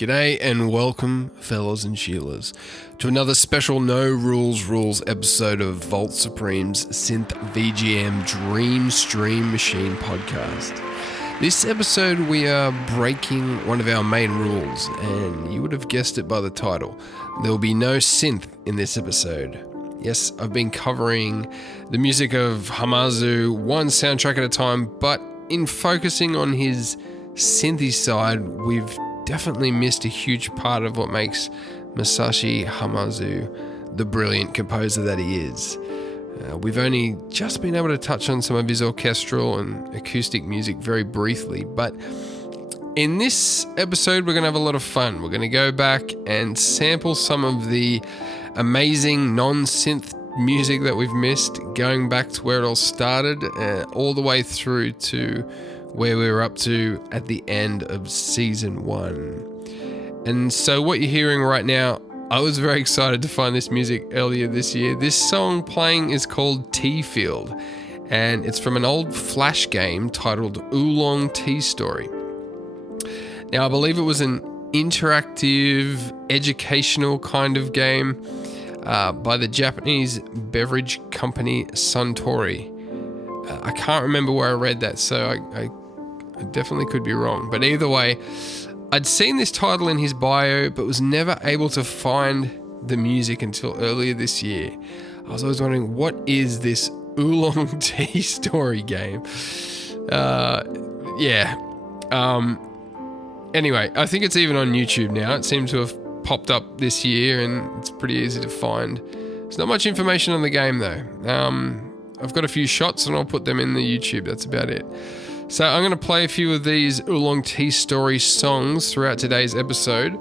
G'day and welcome, fellas and Sheilas, to another special No Rules episode of Voltz Supreme's Synth VGM Dream Stream Machine podcast. This episode we are breaking one of our main rules, and you would have guessed it by the title. There will be no synth in this episode. Yes, I've been covering the music of Hamauzu one soundtrack at a time, but in focusing on his synthy side, we've definitely missed a huge part of what makes Masashi Hamauzu the brilliant composer that he is. We've only just been able to touch on some of his orchestral and acoustic music very briefly, but in this episode we're going to have a lot of fun. We're going to go back and sample some of the amazing non-synth music that we've missed, going back to where it all started, all the way through to where we were up to at the end of season 1. And so what you're hearing right now, I was very excited to find this music earlier this year. This song playing is called Tea Field, and it's from an old Flash game titled Oolong Tea Story. Now, I believe it was an interactive, educational kind of game by the Japanese beverage company Suntory. I can't remember where I read that, so I definitely could be wrong. But either way, I'd seen this title in his bio, but was never able to find the music until earlier this year. I was always wondering, what is this Oolong Tea Story game? Anyway, I think it's even on YouTube now. It seems to have popped up this year, and it's pretty easy to find. There's not much information on the game, though. I've got a few shots, and I'll put them in the YouTube. That's about it. So I'm going to play a few of these Oolong Tea Story songs throughout today's episode.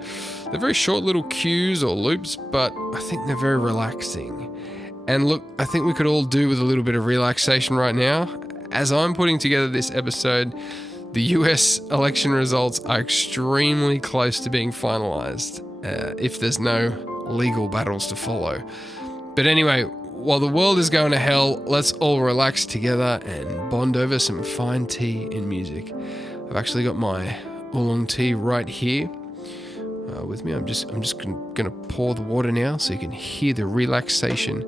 They're very short little cues or loops, but I think they're very relaxing. And look, I think we could all do with a little bit of relaxation right now. As I'm putting together this episode, the US election results are extremely close to being finalized, if there's no legal battles to follow. But anyway, while the world is going to hell, let's all relax together and bond over some fine tea and music. I've actually got my oolong tea right here with me. I'm just going to pour the water now so you can hear the relaxation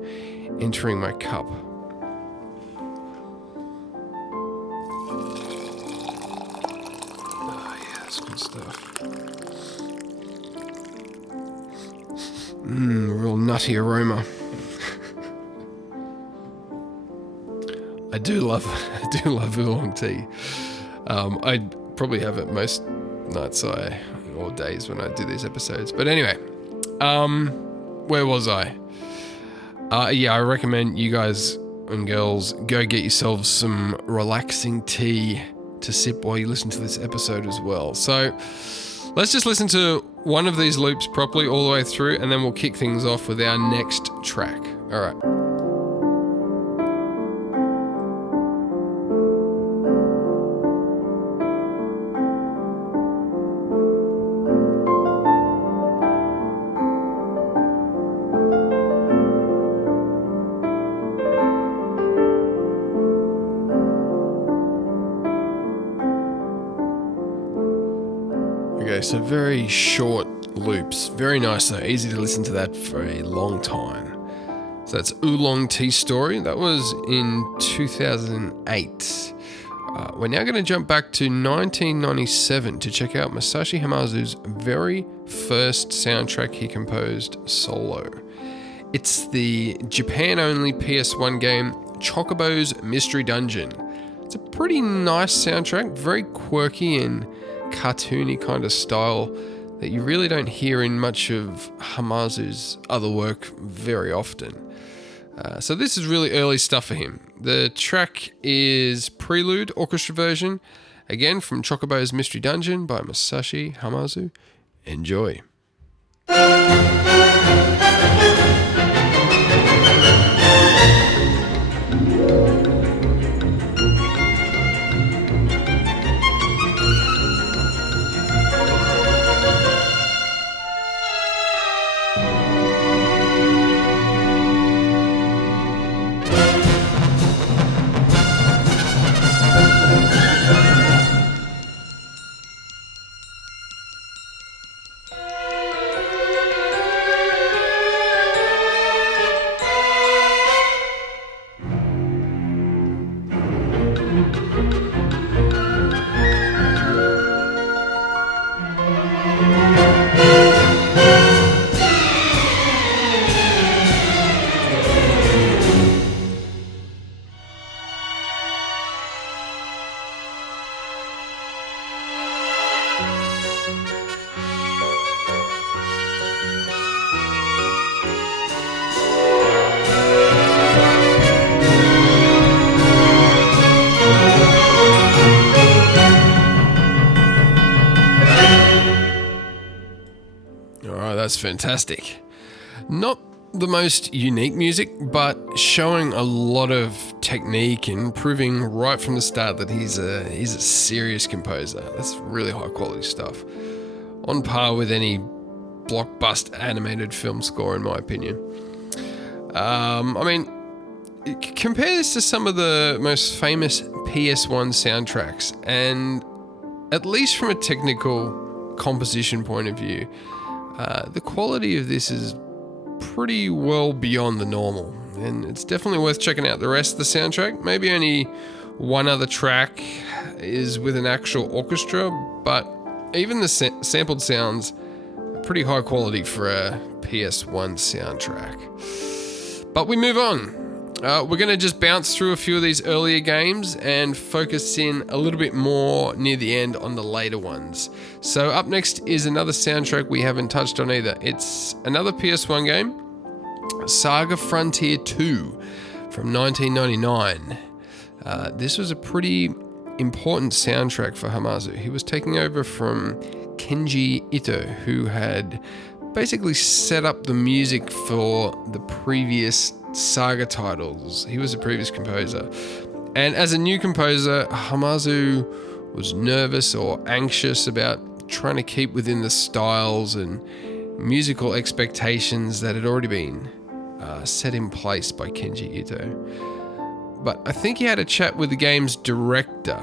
entering my cup. Oh yeah, that's good stuff. Real nutty aroma. I do love oolong tea. I probably have it most nights or days when I do these episodes. But anyway, where was I? I recommend you guys and girls go get yourselves some relaxing tea to sip while you listen to this episode as well. So let's just listen to one of these loops properly all the way through, and then we'll kick things off with our next track. All right. So very short loops, very nice though, easy to listen to that for a long time. So that's Oolong Tea Story, that was in 2008. We're now going to jump back to 1997 to check out Masashi Hamauzu's very first soundtrack he composed solo. It's the Japan-only PS1 game Chocobo's Mystery Dungeon. It's a pretty nice soundtrack, very quirky and cartoony kind of style that you really don't hear in much of Hamauzu's other work very often. So this is really early stuff for him. The track is Prelude Orchestra version, again from Chocobo's Mystery Dungeon by Masashi Hamauzu. Enjoy. that's fantastic. Not the most unique music, but showing a lot of technique and proving right from the start that he's a serious composer. That's really high quality stuff. On par with any blockbuster animated film score, in my opinion. Compare this to some of the most famous PS1 soundtracks, and at least from a technical composition point of view, the quality of this is pretty well beyond the normal, and it's definitely worth checking out the rest of the soundtrack. Maybe only one other track is with an actual orchestra, but even the sampled sounds are pretty high quality for a PS1 soundtrack. But we move on. We're going to just bounce through a few of these earlier games and focus in a little bit more near the end on the later ones. So up next is another soundtrack we haven't touched on either. It's another PS1 game, SaGa Frontier 2 from 1999. This was a pretty important soundtrack for Hamauzu. He was taking over from Kenji Ito, who had basically set up the music for the previous SaGa titles. He was a previous composer. And as a new composer, Hamauzu was nervous or anxious about trying to keep within the styles and musical expectations that had already been set in place by Kenji Ito. But I think he had a chat with the game's director,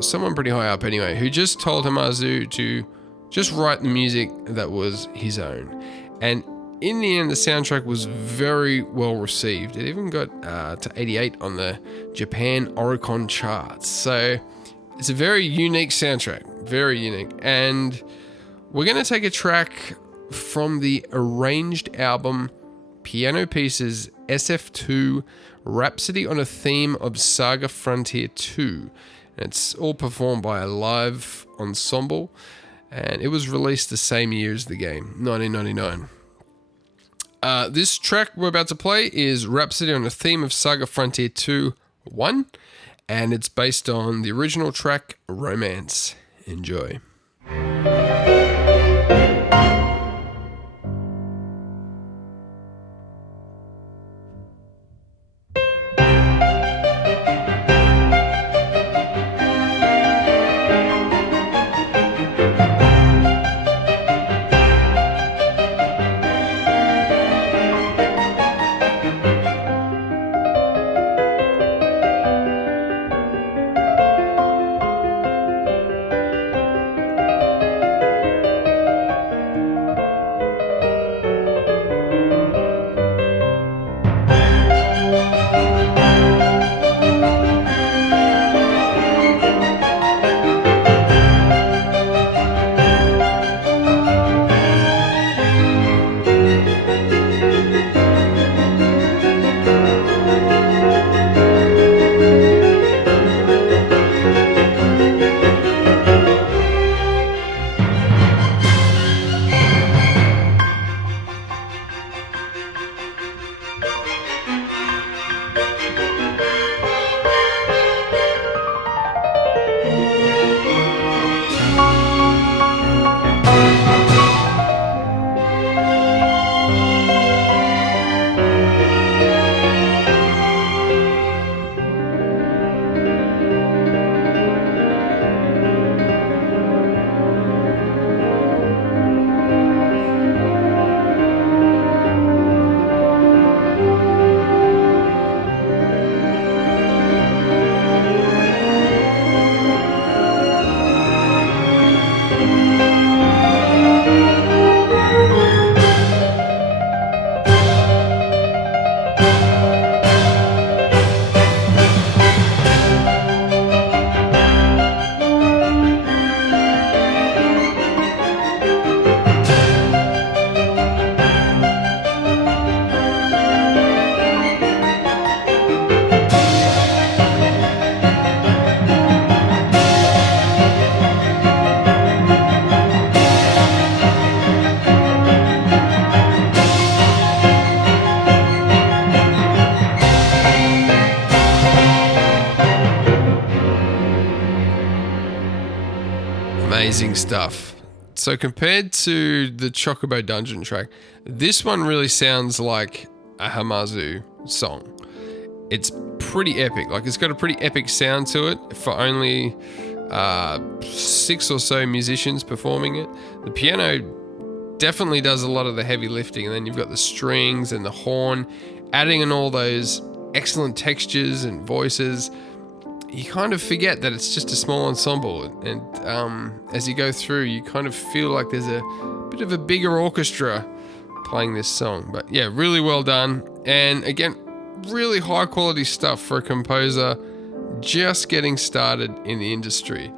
someone pretty high up anyway, who just told Hamauzu to just write the music that was his own. And in the end, the soundtrack was very well received. It even got to 88 on the Japan Oricon charts. So it's a very unique soundtrack, very unique. And we're going to take a track from the arranged album Piano Pieces SF2 Rhapsody on a Theme of SaGa Frontier 2. And it's all performed by a live ensemble, and it was released the same year as the game, 1999. This track we're about to play is Rhapsody on a Theme of SaGa Frontier 2 1, and it's based on the original track Romance. Enjoy. Amazing stuff. So compared to the Chocobo dungeon track, this one really sounds like a Hamauzu song. It's pretty epic. Like, it's got a pretty epic sound to it for only 6 or so musicians performing it. The piano definitely does a lot of the heavy lifting, and then you've got the strings and the horn adding in all those excellent textures and voices. You kind of forget that it's just a small ensemble, and as you go through, you kind of feel like there's a bit of a bigger orchestra playing this song. But yeah, really well done, and again, really high quality stuff for a composer just getting started in the industry.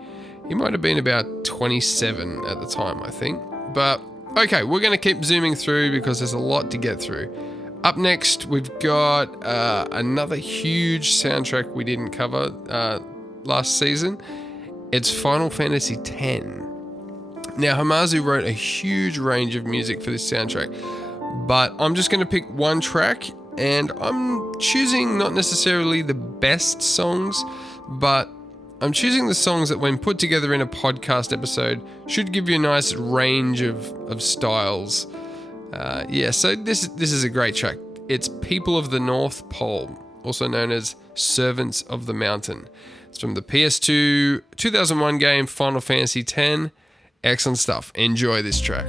He might have been about 27 at the time, I think. But okay, we're going to keep zooming through because there's a lot to get through. Up next, we've got another huge soundtrack we didn't cover last season. It's Final Fantasy X. Now, Hamauzu wrote a huge range of music for this soundtrack, but I'm just going to pick one track, and I'm choosing not necessarily the best songs, but I'm choosing the songs that, when put together in a podcast episode, should give you a nice range of styles. So this is a great track. It's People of the North Pole, also known as Servants of the Mountain. It's from the PS2 2001 game Final Fantasy X. Excellent stuff. Enjoy this track.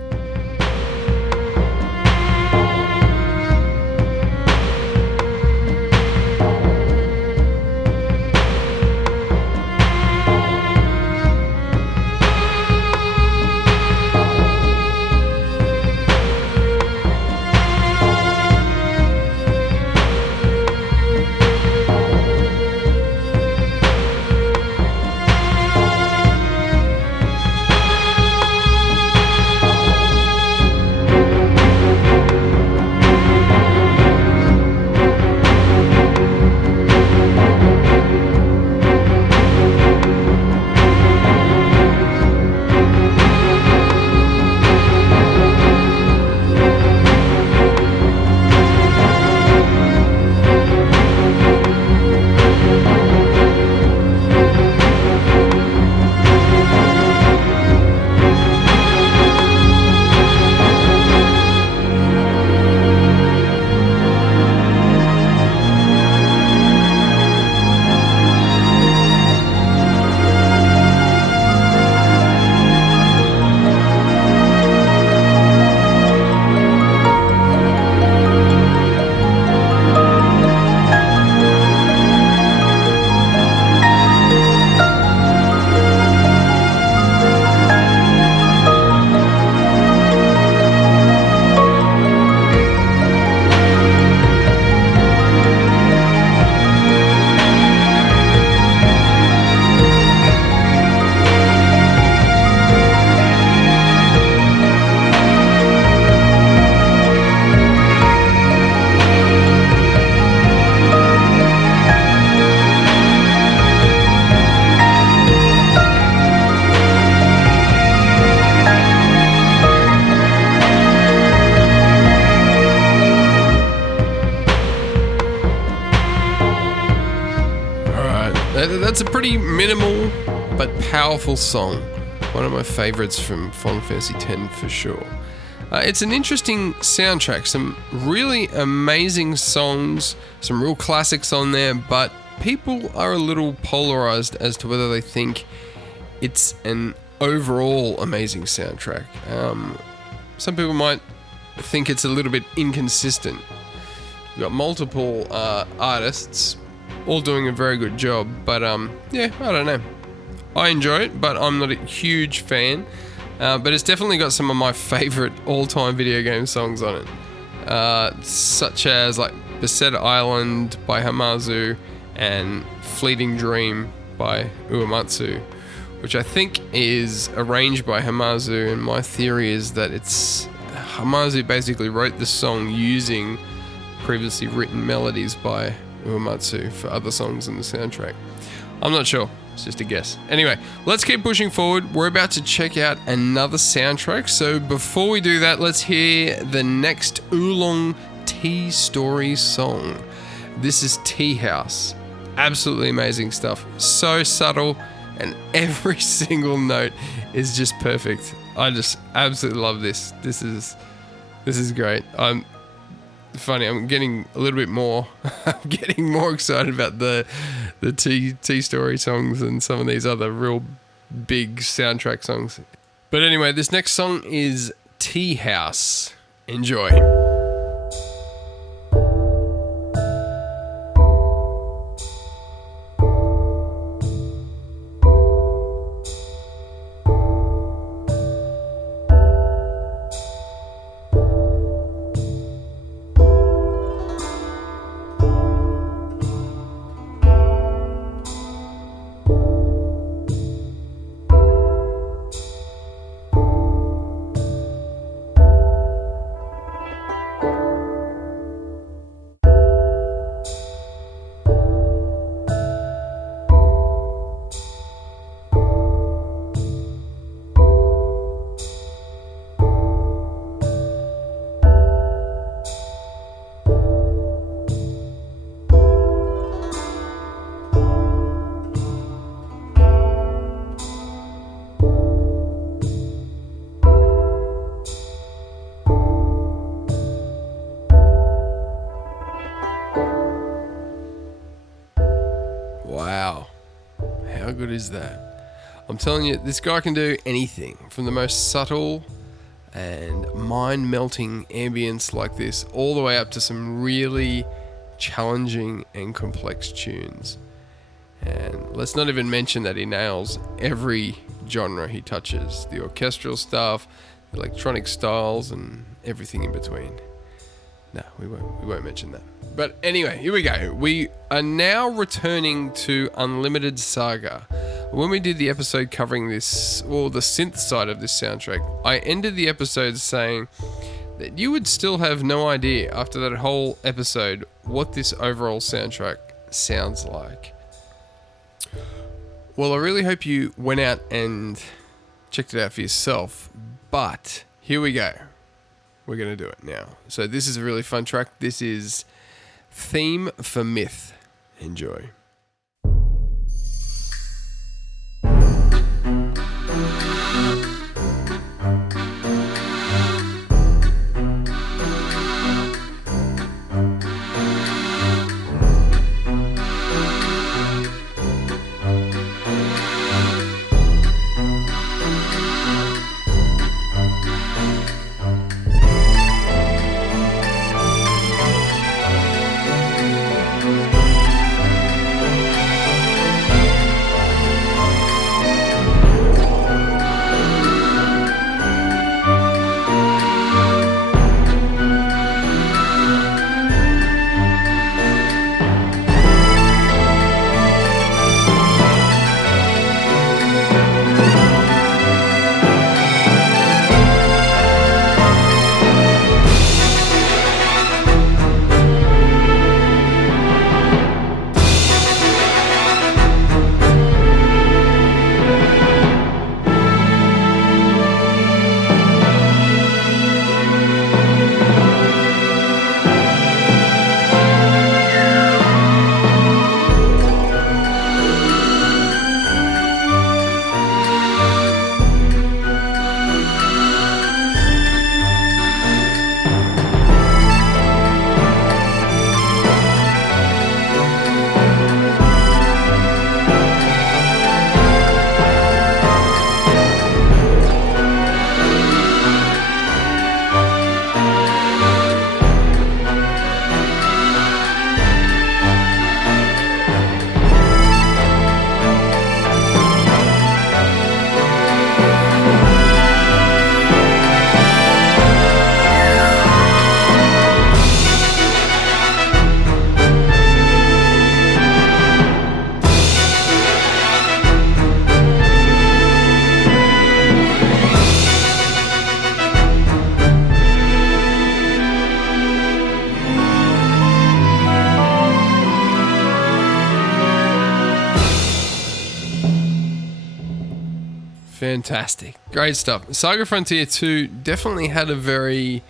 That's a pretty minimal but powerful song. One of my favorites from Final Fantasy X for sure. It's an interesting soundtrack, some really amazing songs, some real classics on there, but people are a little polarized as to whether they think it's an overall amazing soundtrack. Some people might think it's a little bit inconsistent. We've got multiple artists all doing a very good job, but I don't know. I enjoy it, but I'm not a huge fan. But it's definitely got some of my favorite all-time video game songs on it, such as like Beset Island by Hamauzu and Fleeting Dream by Uematsu, which I think is arranged by Hamauzu, and my theory is that Hamauzu basically wrote the song using previously written melodies by Uematsu for other songs in the soundtrack. I'm not sure. It's just a guess. Anyway, let's keep pushing forward. We're about to check out another soundtrack. So before we do that, let's hear the next Oolong Tea Story song. This is Tea House. Absolutely amazing stuff. So subtle, and every single note is just perfect. I just absolutely love this. This is great. I'm getting a little bit more. I'm getting more excited about the T Story songs and some of these other real big soundtrack songs. But anyway, this next song is Tea House. Enjoy. Wow. How good is that? I'm telling you, this guy can do anything from the most subtle and mind-melting ambience like this all the way up to some really challenging and complex tunes. And let's not even mention that he nails every genre he touches. The orchestral stuff, the electronic styles, and everything in between. No, we won't mention that. But anyway, here we go. We are now returning to Unlimited SaGa. When we did the episode covering this, or the synth side of this soundtrack, I ended the episode saying that you would still have no idea after that whole episode what this overall soundtrack sounds like. Well, I really hope you went out and checked it out for yourself, but here we go. We're going to do it now. So this is a really fun track. This is Theme for Myth. Enjoy. Fantastic. Great stuff. SaGa Frontier 2 definitely had a very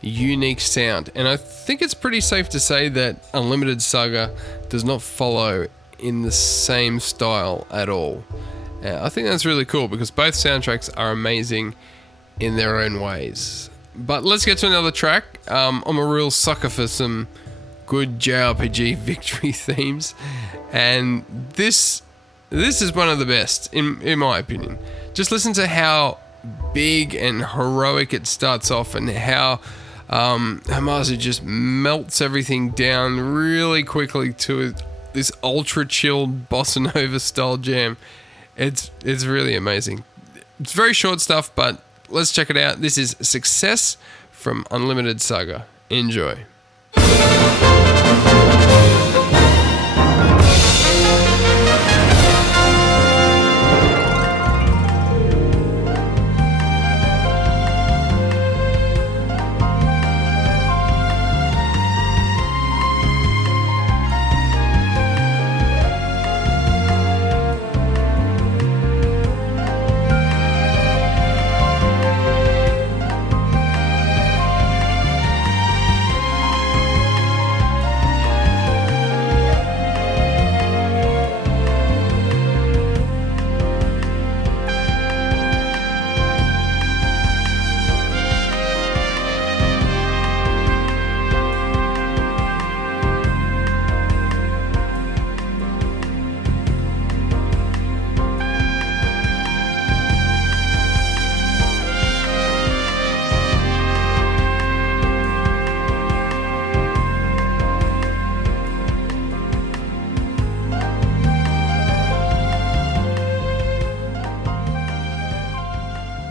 unique sound, and I think it's pretty safe to say that Unlimited SaGa does not follow in the same style at all. I think that's really cool because both soundtracks are amazing in their own ways. But let's get to another track. I'm a real sucker for some good JRPG victory themes, and this is one of the best in my opinion. Just listen to how big and heroic it starts off, and how Hamauzu just melts everything down really quickly to this ultra chilled bossa nova style jam. It's really amazing. It's very short stuff, but let's check it out. This is Success from Unlimited SaGa. Enjoy.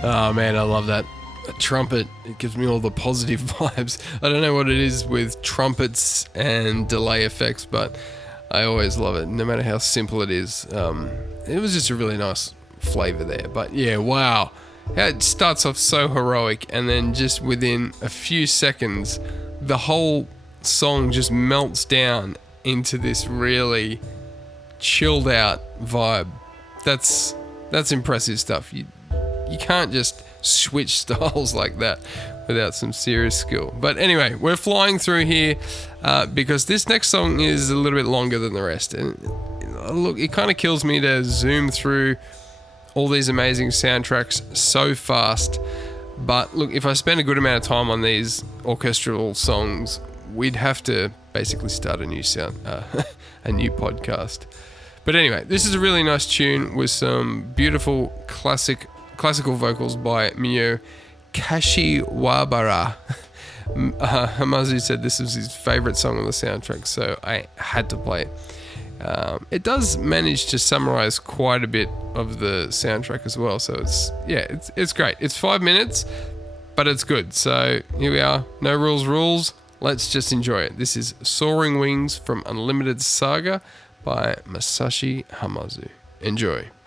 Oh man, I love that trumpet. It gives me all the positive vibes. I don't know what it is with trumpets and delay effects, but I always love it, no matter how simple it is. It was just a really nice flavor there. But yeah, wow. It starts off so heroic, and then just within a few seconds, the whole song just melts down into this really chilled out vibe. That's impressive stuff. You can't just switch styles like that without some serious skill. But anyway, we're flying through here because this next song is a little bit longer than the rest. And look, it kind of kills me to zoom through all these amazing soundtracks so fast. But look, if I spend a good amount of time on these orchestral songs, we'd have to basically start a new a new podcast. But anyway, this is a really nice tune with some beautiful classical vocals by Mio Kashiwabara. Hamauzu said this was his favorite song on the soundtrack, so I had to play it. It does manage to summarize quite a bit of the soundtrack as well, so it's great. It's 5 minutes, but it's good. So here we are. No rules. Let's just enjoy it. This is Soaring Wings from Unlimited SaGa by Masashi Hamauzu. Enjoy. 「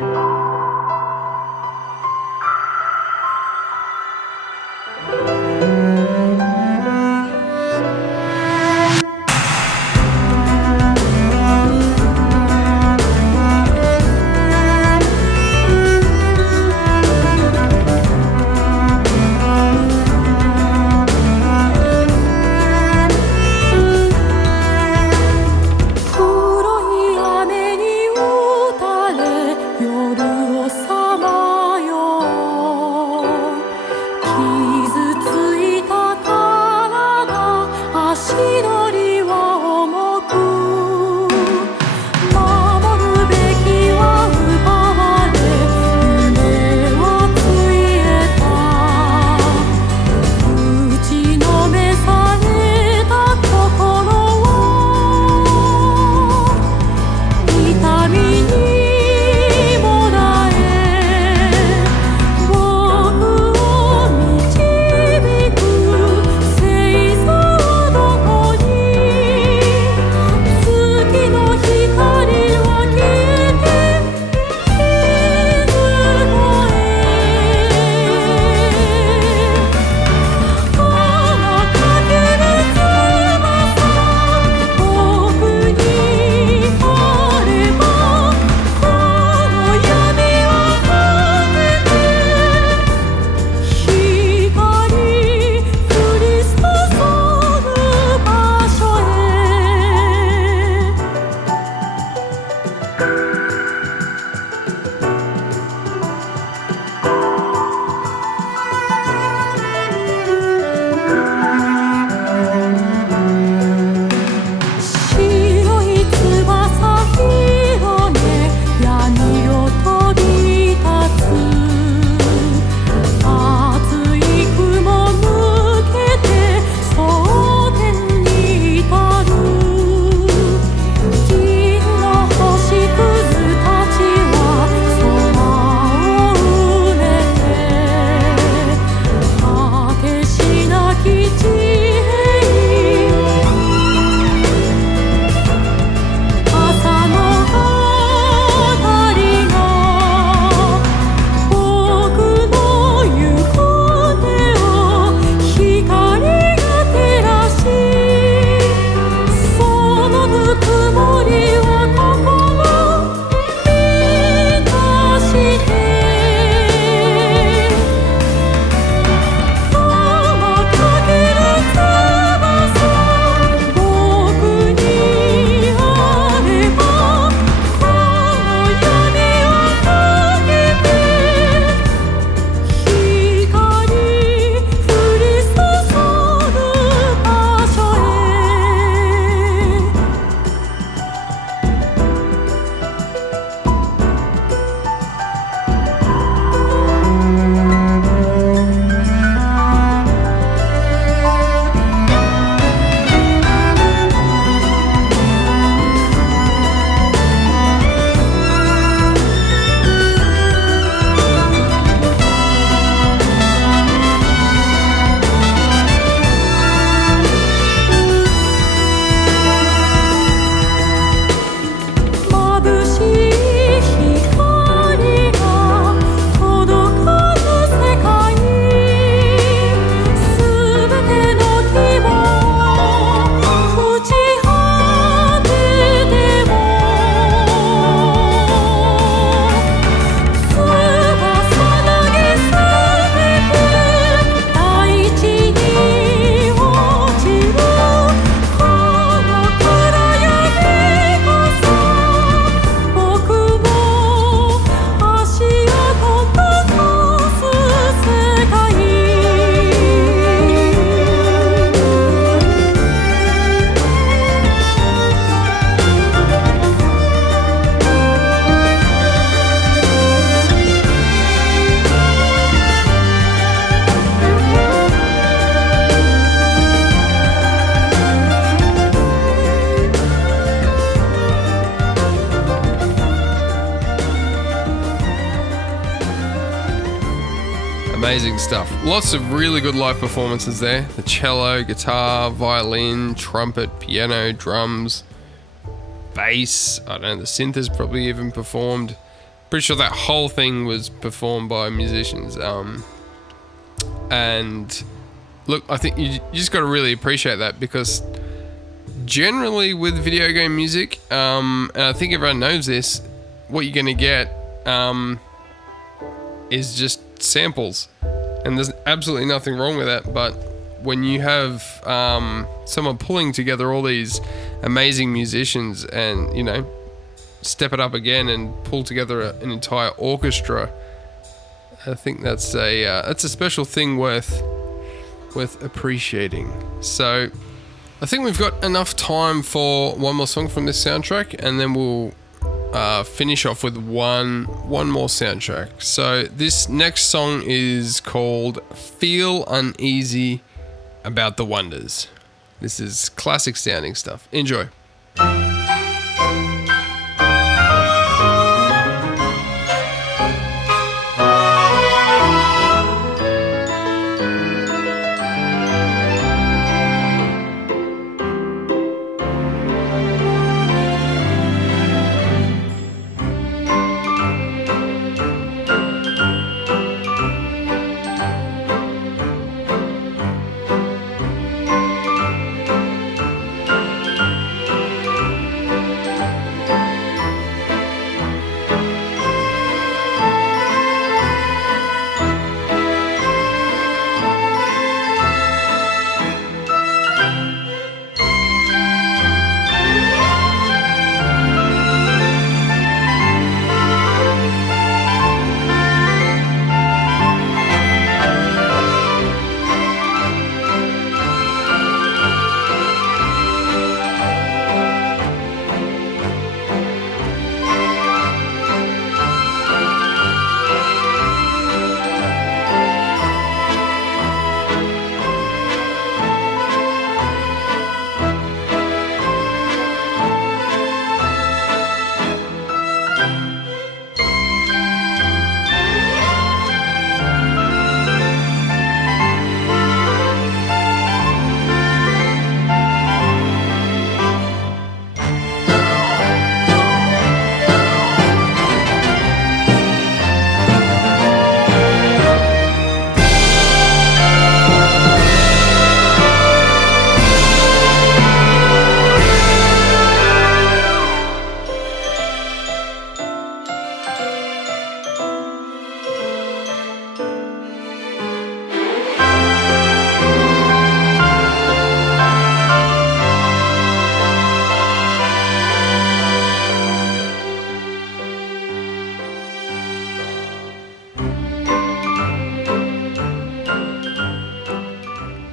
Amazing stuff. Lots of really good live performances there. The cello, guitar, violin, trumpet, piano, drums, bass. I don't know, the synth is probably even performed. Pretty sure that whole thing was performed by musicians. And look, I think you just got to really appreciate that, because generally with video game music, and I think everyone knows this, what you're going to get is just samples, and there's absolutely nothing wrong with that. But when you have someone pulling together all these amazing musicians and, you know, step it up again and pull together an entire orchestra, I think that's a special thing worth appreciating. So I think we've got enough time for one more song from this soundtrack, and then we'll finish off with one more soundtrack. So this next song is called Feel Uneasy About the Wonders. This is classic sounding stuff. Enjoy.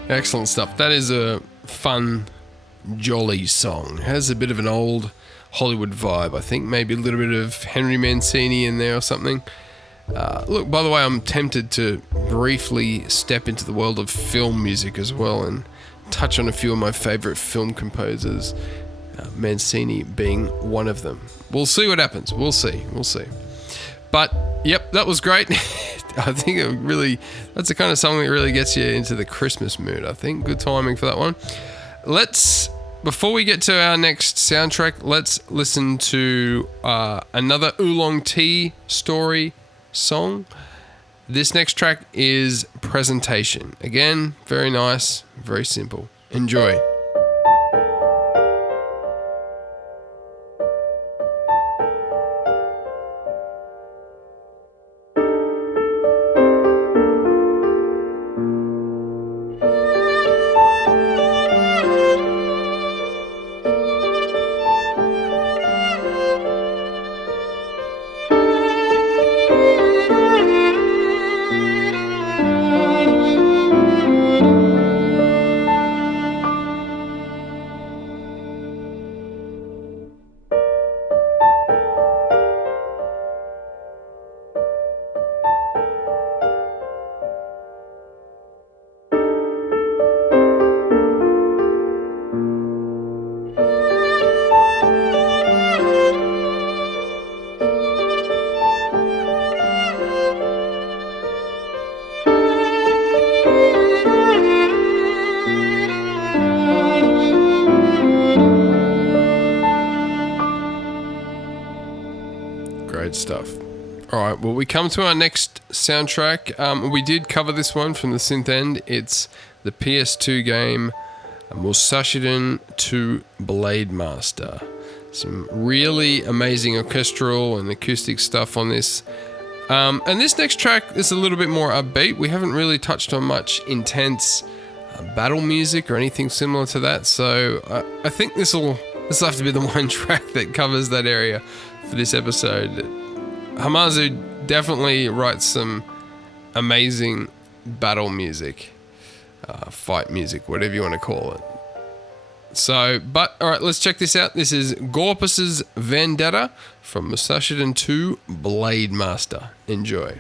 Excellent stuff. That is a fun, jolly song. It has a bit of an old Hollywood vibe. I think maybe a little bit of Henry Mancini in there or something. Look, by the way, I'm tempted to briefly step into the world of film music as well and touch on a few of my favorite film composers, Mancini being one of them. We'll see what happens. We'll see. But, yep, that was great. I think that's the kind of song that really gets you into the Christmas mood, I think. Good timing for that one. Before we get to our next soundtrack, let's listen to another Oolong Tea story song. This next track is Presentation. Again, very nice, very simple. Enjoy. Great stuff. All right, well, we come to our next soundtrack. We did cover this one from the synth end. It's the PS2 game Musashiden 2 Blade Master. Some really amazing orchestral and acoustic stuff on this. And this next track is a little bit more upbeat. We haven't really touched on much intense battle music or anything similar to that, so I think this will have to be the one track that covers that area for this episode. Hamauzu definitely writes some amazing battle music, fight music, whatever you want to call it. So, but alright, let's check this out. This is Gorpus's Vendetta from Musashiden 2 Blade Master. Enjoy.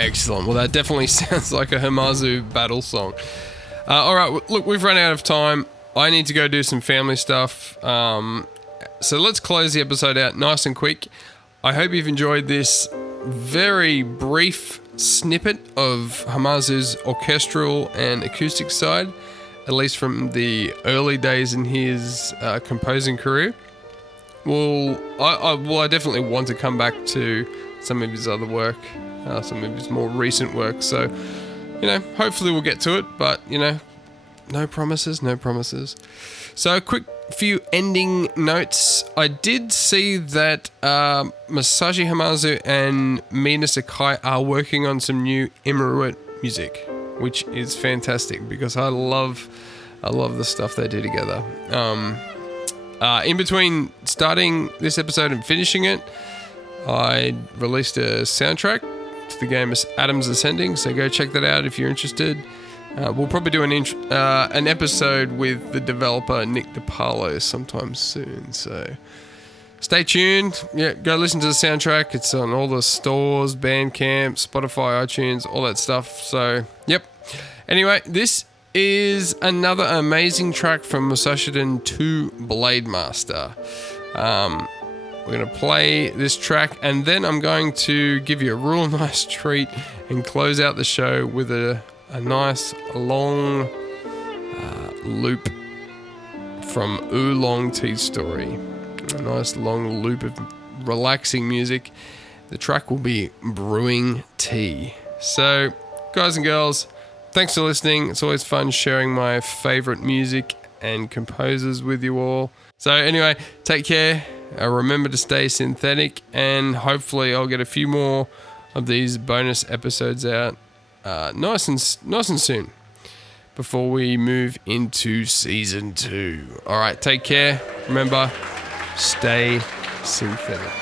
Excellent. Well, that definitely sounds like a Hamauzu battle song. All right, look, we've run out of time. I need to go do some family stuff. So let's close the episode out nice and quick. I hope you've enjoyed this very brief snippet of Hamauzu's orchestral and acoustic side, at least from the early days in his composing career. Well, I definitely want to come back to some of his other work, some of his more recent work. So, hopefully we'll get to it, but, no promises. So a quick few ending notes. I did see that Masashi Hamauzu and Mina Sakai are working on some new Imaruit music, which is fantastic because I love the stuff they do together. In between starting this episode and finishing it, I released a soundtrack to the game Atoms Ascending, so go check that out if you're interested. We'll probably do an episode with the developer Nick DiPaolo sometime soon, so stay tuned. Yeah, go listen to the soundtrack. It's on all the stores, Bandcamp, Spotify, iTunes, all that stuff. So, yep. Anyway, this is another amazing track from Musashiden 2 Blade Master. We're going to play this track, and then I'm going to give you a real nice treat and close out the show with a nice long loop from Oolong Tea Story. A nice long loop of relaxing music. The track will be Brewing Tea. So, guys and girls, thanks for listening. It's always fun sharing my favorite music and composers with you all. So anyway, take care. Remember to stay synthetic, and hopefully I'll get a few more of these bonus episodes out nice and soon before we move into season 2. All right, take care. Remember, stay synthetic.